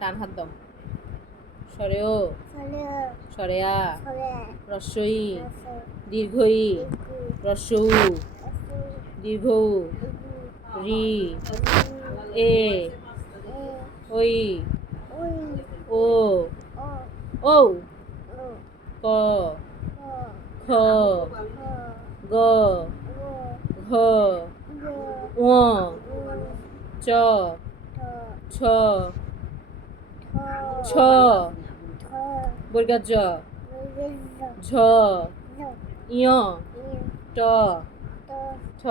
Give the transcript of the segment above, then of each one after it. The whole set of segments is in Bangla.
ডান হাত দাও। সরেও সরেয়া রস্বই দীর্ঘই রস্বউ দীর্ঘউ রি এ ওই ও ঔ ক খ গ ঘ ঙ চ ছ ছ বর্গার জ ঝ ইয় ট ঠ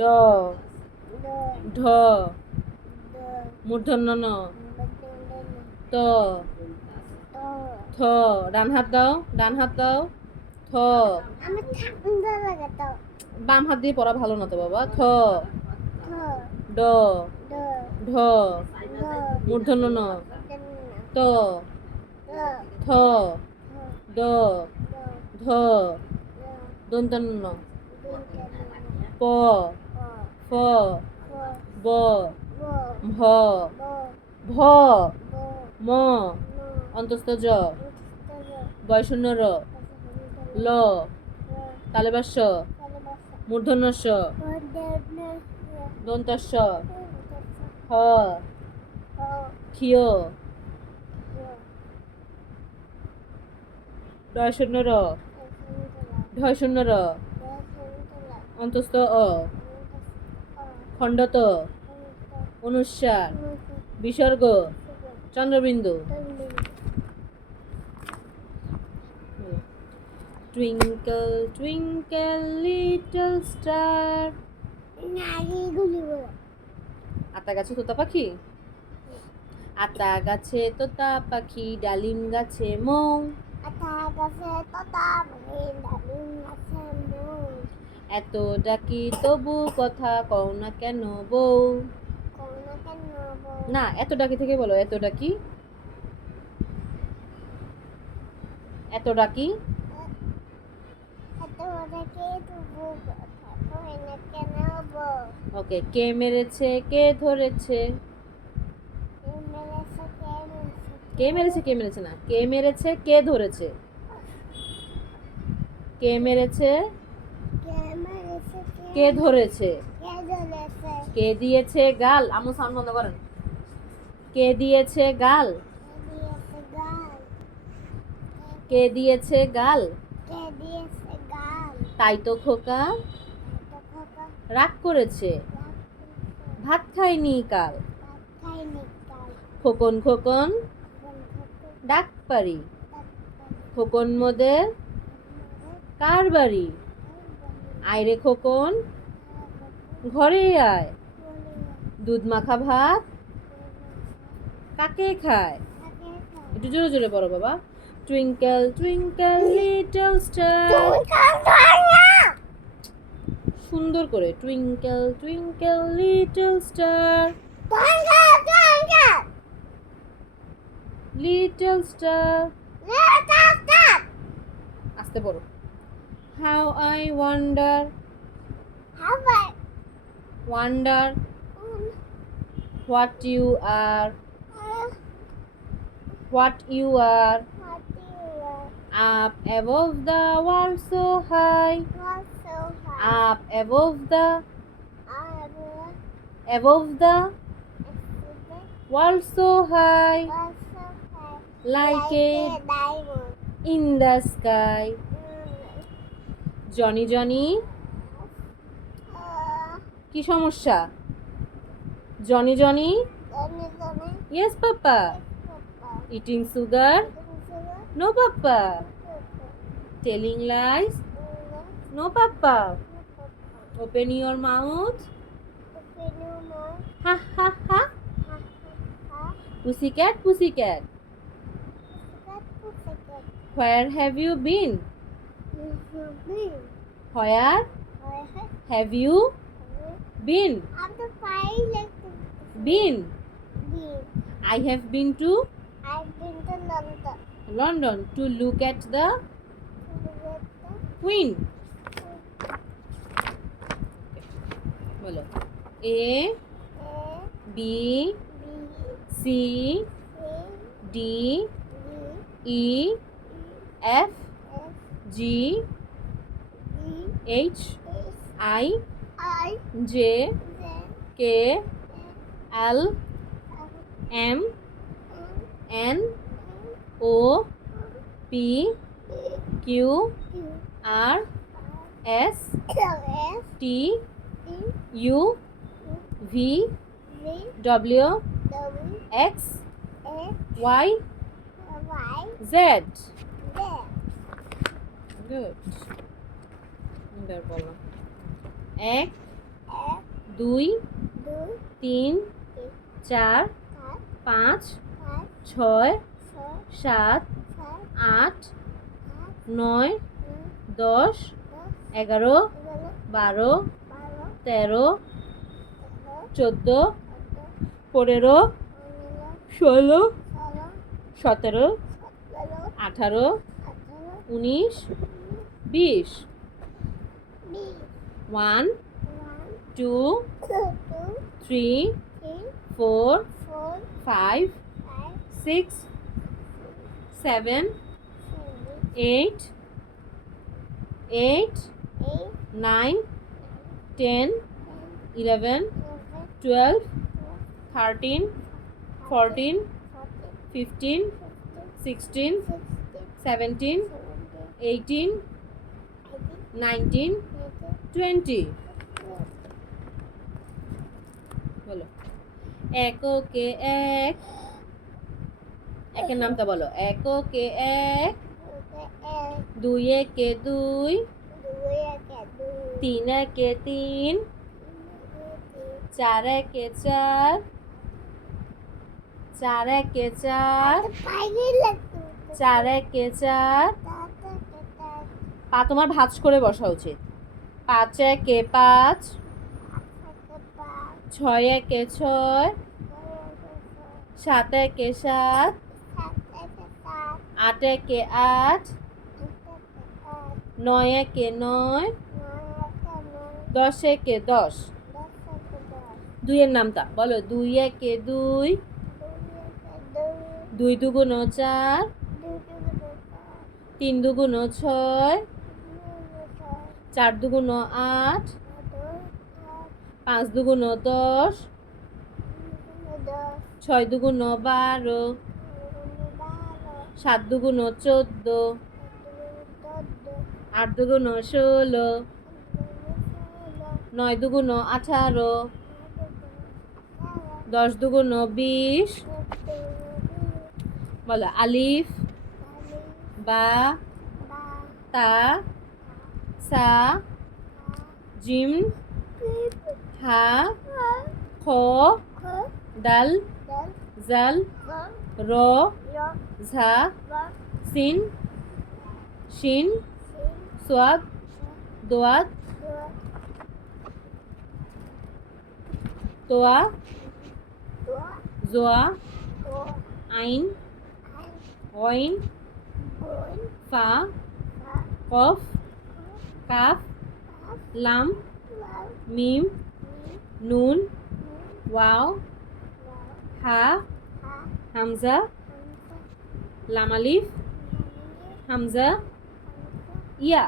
ড ঢ মূর্ধন্য ন ত থ ডান হাত দাও থ বাম হাত দিয়ে পড়া ভালো না তো বাবা থ ড ঢ মূর্ধন্য ন ত থ দ ধ দন্তন্য ন প ফ ব ভ ভ ম অন্তস্থ জ বয়শূন্য র ল তালেবাস্য মূর্ধন্যস্য দন্তস্য হ ক্ষিয় ডয়শূন্য র ঢয়শূন্য র অন্তস্থ অ খণ্ডত অনুস্বার বিসর্গ Chandrabindu twinkle twinkle little star আতা গাছে তোতা পাখি আতা গাছে তোতা পাখি ডালিম গাছে মৌ এত ডাকি তবু কথা কও না কেন বউ না এত ডাকি থেকে বলো এত ডাকি ওকে কে মেরেছে কে ধরেছে কে মেরেছে না কে মেরেছে কে ধরেছে কে মেরেছে কে ধরেছে কে দিয়েছে গাল আমু সাউন্ড বন্ধ করেন কে দিয়েছে গাল কে দিয়েছে গাল তাই তো খোকা রাগ করেছে ভাত খায়নি কাল খোকন খোকন ডাক পারি খোকন মোদের কার বাড়ি আয়রে খোকন ঘরে আয় দুধ মাখা ভাত কাকে খায় একটু জোরে জোরে পড়ো বাবা টুইঙ্কেল টুইঙ্কেল লিটল স্টার সুন্দর করে twinkle twinkle little star little star আস্তে পড়ো how I wonder what you are up above the world so high up above the world so high like a in the sky Johnny Johnny কি সমস্যা Johnny Johnny yes papa eating sugar no papa telling lies no papa open your mouth ha ha ha pussycat pussycat where have you been where have you been I have been to London to look at the Queen বলো A B C D E F G H I J K L M N O P Q R S T U V W X Y Z. Good. এবার বলো। 1 2 3 4 5 6 7 8 9 10 11 12 13 14 15 16 17 18 19 20। 1 2 3 4 5 6 7 8 9 10 11 12 13 14 15 16 17 18 19 20। বলো। এককে এক, একের নামটা বলো। এককে এক, দুই একে দুই, তিন একে তিন, চার একে চার, চার একে চার, চার একে চার। পা তোমার ভাঁজ করে বসা উচিত। 5 একে 5, 6 একে 6, 7 একে 7, 8 একে 8, 9 একে 9, 10 একে 10। দুইয়ের নামটা বলো। 2 একে 2, 2 দুগুণ 4, 3 দুগুণ 6, 4 দুগুণ 8, 5 দুগুণ 10, 6 দুগুণ 12, 7 দুগুণ 14, 8 দুগুণ 16, 9 দুগুণ 18, 10 দুগুণ 20। বলো। আলিফ বা তা সা জিম হা খ দাল জাল র ঝা সিন শিন সোয়াদ দোয়াদ তোয়া জোয়া আইন ওয়াইন ফা কফ কাফ লাম মিম নুন ওয়াও হা হামজা লাম আলিফ হামজা ইয়া।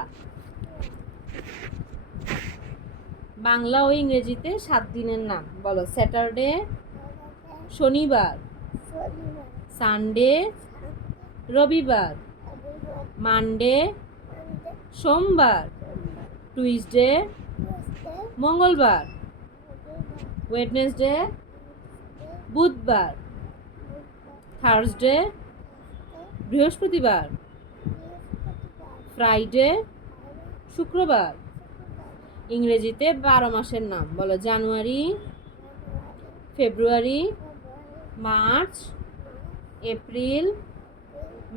বাংলা ও ইংরেজিতে 7 দিনের নাম বলো। স্যাটারডে শনিবার, সানডে রবিবার, মানডে সোমবার, টুইসডে মঙ্গলবার, ওয়েডনেসডে বুধবার, থার্সডে বৃহস্পতিবার, ফ্রাইডে শুক্রবার। ইংরেজিতে 12 মাসের নাম বলো। January, February, March, April,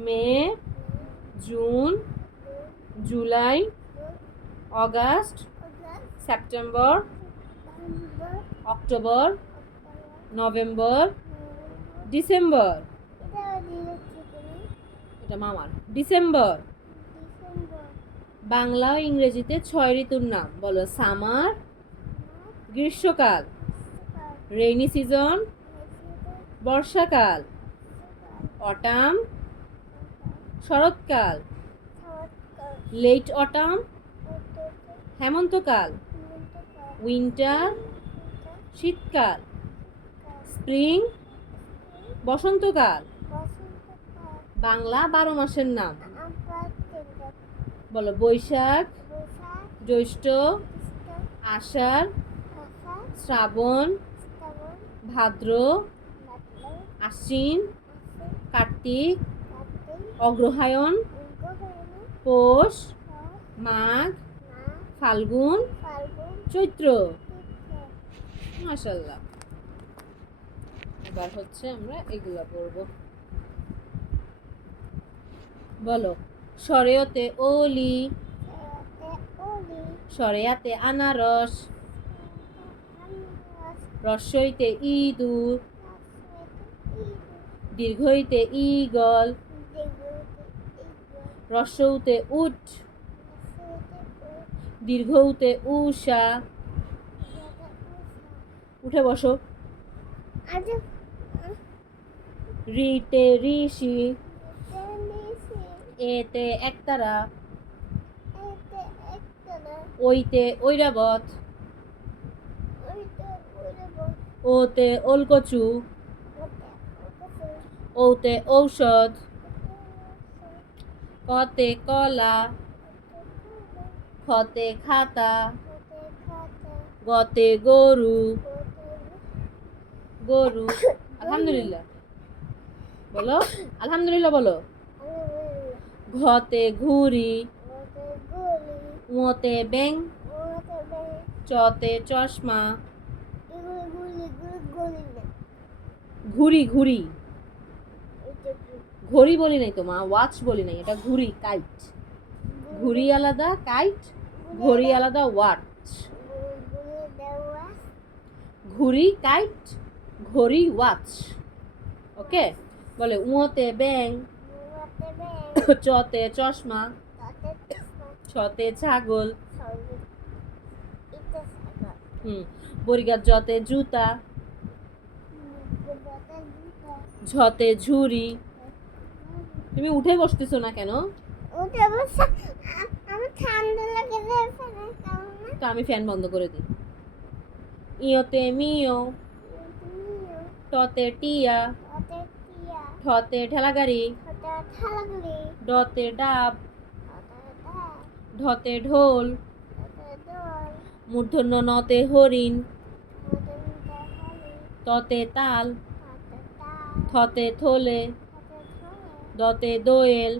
May, June, July, August, September, October, November, December. এটা মামার। ডিসেম্বর। বাংলা ও ইংরেজিতে 6 ঋতুর নাম বলো। সামার গ্রীষ্মকাল, রেইনি সিজন বর্ষাকাল। অটাম শরৎকাল। লেট অটাম হেমন্তকাল। উইন্টার শীতকাল। স্প্রিং বসন্তকাল। বাংলা 12 মাসের নাম বলো। বৈশাখ, জ্যৈষ্ঠ, আষাঢ়, শ্রাবণ, ভাদ্র, আশ্বিন, কার্তিক, অগ্রহায়ণ, পৌষ, মাঘ, ফাল্গুন, চৈত্র। মাশাআল্লাহ। এবার হচ্ছে আমরা এগুলা পড়ব। বলো। সরেয়তে ওলি, সরেয়াতে আনারস, রস্বইতে ইঁদুর, দীর্ঘইতে ঈগল, রস্বউতে উট, দীর্ঘউতে উষা। উঠে বসো। রিতে ঋষি, এতে একতারা, ওইতে ঐরাবত, ওতে ওলকচু, ওতে ঔষধ, কতে কলা, খতে খাতা, গতে গরু, গরু। আলহামদুলিল্লাহ বলো। আলহামদুলিল্লাহ বলো। ঘতে ঘুড়ি, উতে ব্যাং, চতে চশমা। ঘুড়ি ঘুড়ি, ঘড়ি বলি নাই তো মা, ওয়াচ বলি নাই, এটা ঘুড়ি, কাইট। ঘুড়ি আলাদা, কাইট। ঘড়ি আলাদা, ওয়াচ। ঘুড়ি কাইট, ঘড়ি ওয়াচ। ওকে। বলে উতে ব্যাং, চতে চশমা, ছতে ছাগল, বরিগার জতে জুতা, ঝতে ঝুড়ি। তুমি উঠে বসতেছো না কেন? তো আমি ফ্যান বন্ধ করে দিই। ইয়তে মিও, টতে টিয়া, ঠতে ঠেলাগাড়ি, ডতে ডাব, ঢতে ঢোল, মূর্ধন্য নতে হরিণ, ততে তাল, থতে থলে, দতে দোয়েল,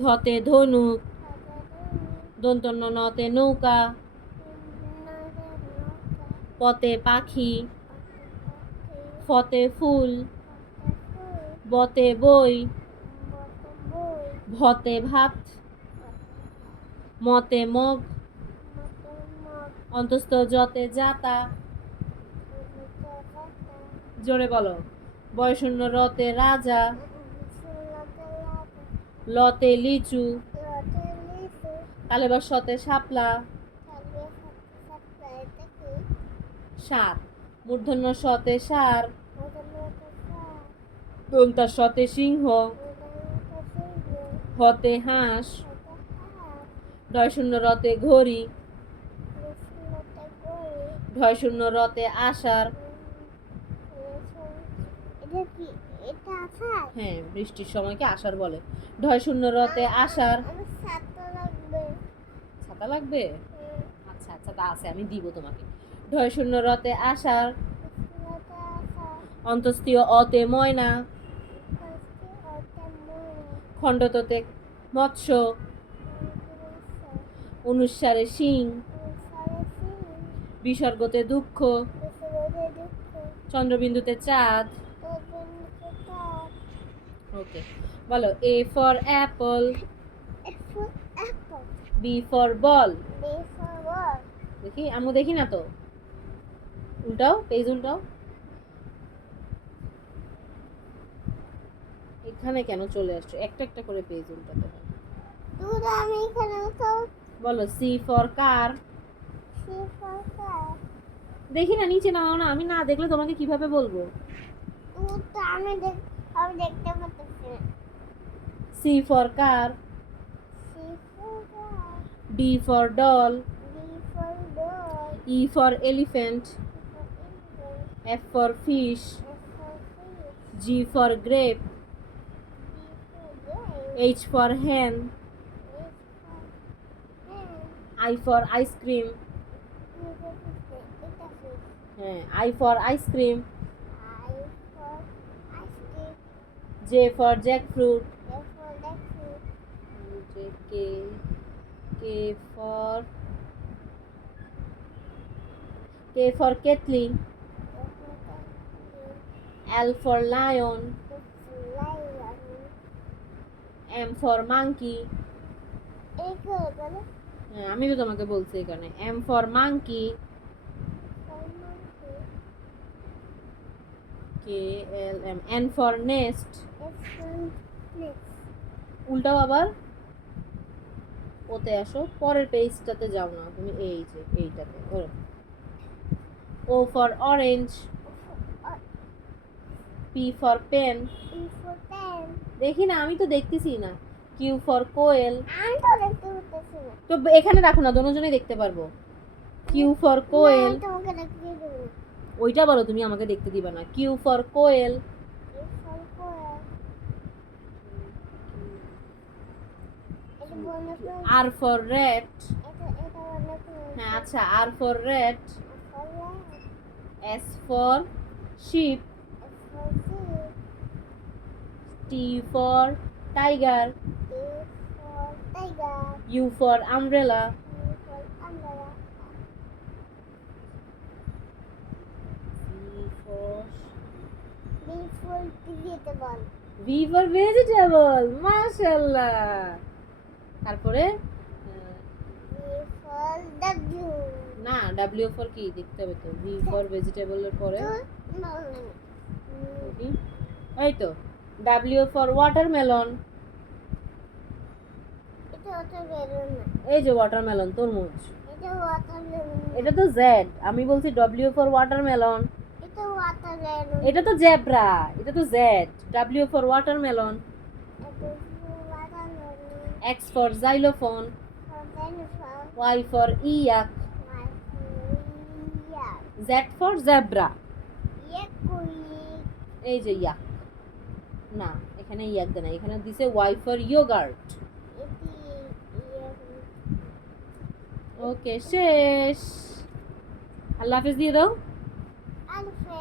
ধতে ধনুক, দন্তন্য নতে নৌকা, পতে পাখি, ফতে ফুল, বতে বই, ভতে ভাত, মতে মগ, অন্তস্থ যতে যাতা। জোরে বলো। বয়শূন্য রতে রাজা, লতে লিচু, কালেবার সতে শাপলা, সার। মূর্ধন্য সতে সার, দন্তার সতে সিংহ, হতে হাঁস, ঢয়শূন্য রতে ঘড়ি, ঢয়শূন্য রতে আষাঢ়। হ্যাঁ, বৃষ্টির সময়কে আষাঢ় বলে। ঢয়শূন্য রতে আষাঢ়। ছাতা লাগবে? আচ্ছা আচ্ছা, তা আছে, আমি দিব তোমাকে। ঢয়শূন্য রতে আষাঢ়। অন্তস্থীয় অতে ময়না, খণ্ডততে মৎস্য, অনুস্বারে সিং, বিসর্গতে দুঃখ, চন্দ্রবিন্দুতে চাঁদ। ওকে। বলো। A for apple, B for ball. দেখি আম্মু, দেখি না তো। উল্টাও, পেজ উল্টাও। এখানে কেন চলে আসছো? একটা একটা করে পেজ উল্টাতে হয়। বলো। সি ফর কার। দেখি না, নিচে নামাও না, আমি না দেখলে তোমাকে কিভাবে বলবো? আমি দেখতে পাচ্ছি না। C for car, C for car, D for doll, D for dog, E for elephant, E for elephant, F for fish, F for fish, G for grape, G for grape, H for hen, H for hen, I for ice cream, এটা fish, হ্যাঁ I for ice cream, I for ice cream, J for jackfruit, J for jackfruit, K for kettle, J for cat, L for lion, F for lion, M for monkey, এই করে বলো, হ্যাঁ আমি তো তোমাকে বলছি এখানে M for monkey, for monkey, K L M, N for nest, F for nest, উল্টাও আবার ওতে আসো, পরের পেজটাতে যাও না তুমি, এই যে এইটাতে O for orange, P for pen, E for pen, দেখি না আমি তো দেখতেছি না, Q for কোয়েল, আমি তো দেখতে পাচ্ছি না। তো এখানে রাখো না দোনোজনেই দেখতে পারবো, Q for কোয়েল, না, তোমাকে দেখতে দেবো না। ওইটা বলো তুমি আমাকে দেখতে দিবা না, Q for Koel, E for কোয়েল, এটা বন্ধ করে, R for rat, এটা বন্ধ করে, হ্যাঁ আচ্ছা R for rat, F for rat, S for sheep, F for sheep, T for tiger, T for tiger, U for umbrella, U for umbrella, V for B for vegetable, V for vegetable, মাশাআল্লাহ। তারপরে V for W, না W for কি দেখতে হবে তো, V for vegetable এর পরে দেখি, এই তো W for watermelon, এটা হচ্ছে বেলুন না, এই যে watermelon তরমুজ, এটা watermelon, এটা তো Z, আমি বলছি W for watermelon, এটা watermelon, এটা তো zebra, এটা তো Z, W for watermelon, এটা watermelon, X for xylophone, for dinosaur, Y for yak, Y for yak, Z for zebra, yakui, এই যে ইয়াক, না এখানে ইয়াক দেয় না, এখানে দিছে Y for yogurt। এটি ওকে শেষ, আল্লাহ হাফেজ দিয়ে দাও। আলফে